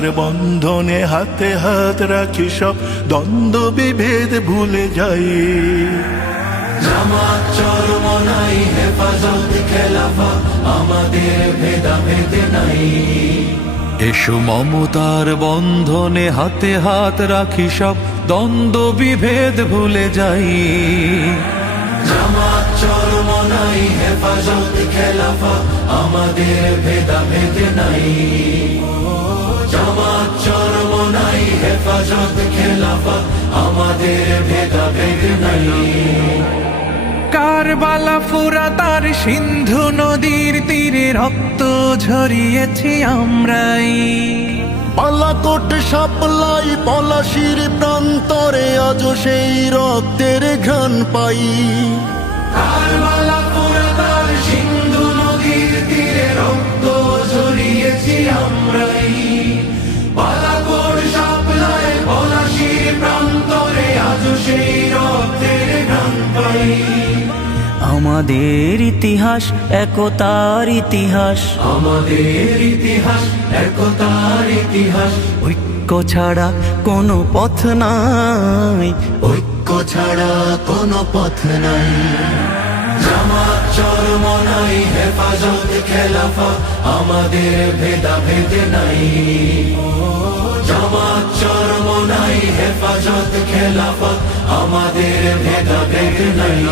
মমতার বন্ধনে হাতে হাত রাখি সব দ্বন্দ্ব বিভেদ ভুলে যাই। জামাত চরমনাই হেফাজত খেলাফত আমাদের ভেদাভেদ নাই। এসো মমতার বন্ধনে হাতে হাত রাখি সব দ্বন্দ্ব বিভেদ ভুলে যাই। জামাত চরমনাই হেফাজত খেলাফত আমাদের ভেদাভেদ নাই। জামাত চরমনাই হেফাজত খেলাফত আমাদের ভেদাভেদ নাই। কারবালা ফুরাত আর সিন্ধু নদীর তীরে রক্ত ঝরিয়েছি আমরাই। বালাকোট সাপলাই পলাশির প্রান্তরে আজ সেই রক্তের ঘ্রাণ পাই। কারবালা ফুরাত আর সিন্ধু নদীর তীরে রক্ত ঝরিয়েছি আমরাই। বালাকোট সাপলাই পলাশির প্রান্তরে আজ সেই রক্তের ঘ্রাণ পাই। আমাদের ইতিহাস একতার ইতিহাস, আমাদের ইতিহাস একতার ইতিহাস। ঐক্য ছাড়া কোনো পথ নাই, ঐক্য ছাড়া কোনো পথ নাই। জামাত চরমনাই হেফাজত খেলাফত আমাদের ভেদাভেদ নাই। জামাত চরমনাই হেফাজত খেলাফত আমাদের ভেদাভেদ নাই।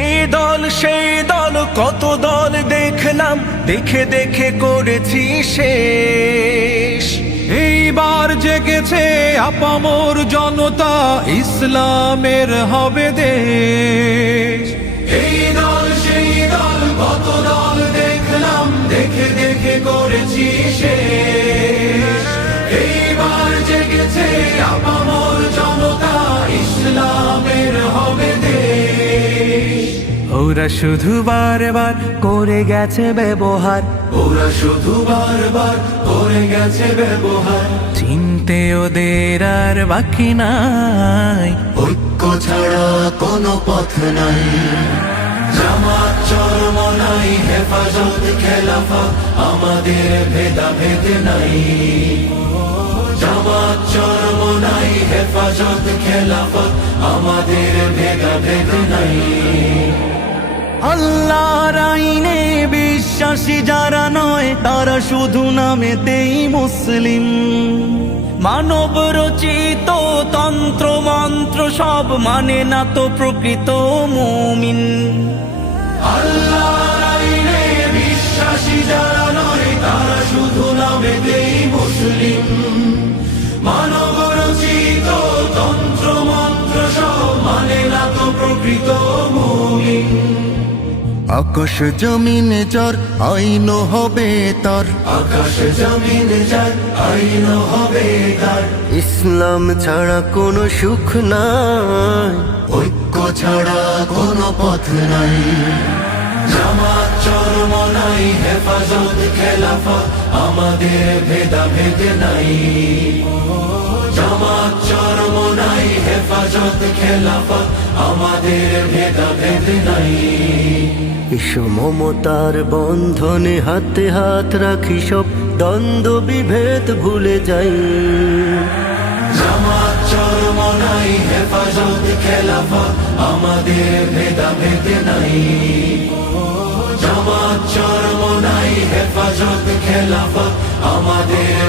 এই দল সেই দল কত দল দেখলাম, দেখে দেখে করেছি শেষ। এইবার জেগেছে আপামর জনতা, ইসলামের হবে দেশ। এই দল সেই দল কত দল দেখলাম, দেখে দেখে করেছি শেষ। এইবার জেগেছে আপামর জনতা, ইসলামের হবে দেশ। ওরা শুধু বারবার করে গেছে ব্যবহার, ওরা শুধু বারবার করে গেছে ব্যবহার। চিনতে ওদের আর বাকি নাই, ঐক্য ছাড়া কোনো পথ নাই। জামাত চরমনাই হেফাজত খেলাফত আমাদের ভেদাভেদ নাই। জামাত চরমনাই হেফাজত খেলাফত আমাদের ভেদাভেদ নাই। আল্লাহর আইনে বিশ্বাসী যারা নয়, তারা শুধু নামেতেই মুসলিম। মানব রচিত তন্ত্র মন্ত্র সব মানে না তো প্রকৃত মুমিন। আল্লাহর আইনে বিশ্বাসী যারা নয়, তারা শুধু নামেতেই মুসলিম। মানব রচিত তন্ত্র মন্ত্র সব মানে না তো প্রকৃত মুমিন। আকাশ জমিনে যার আইন হবে তার, আকাশ জমিন যার আইন হবে তার। ইসলাম ছাড়া কোনো সুখ নাই, ঐক্য ছাড়া কোনো পথ নাই। জামাত চরমনাই হেফাজত খেলাফত আমাদের ভেদাভেদ নাই। জামাত চরমনাই হেফাজত খেলাফত আমাদের ভেদাভেদ নাই। এসো মমতার বন্ধনে হাতে হাত রাখি সব দ্বন্দ্ব বিভেদ ভুলে যাই। জামাত চরমনাই হেফাজত খেলাফত আমাদের ভেদাভেদ নাই। জামাত চরমনাই হেফাজত খেলাফত আমাদের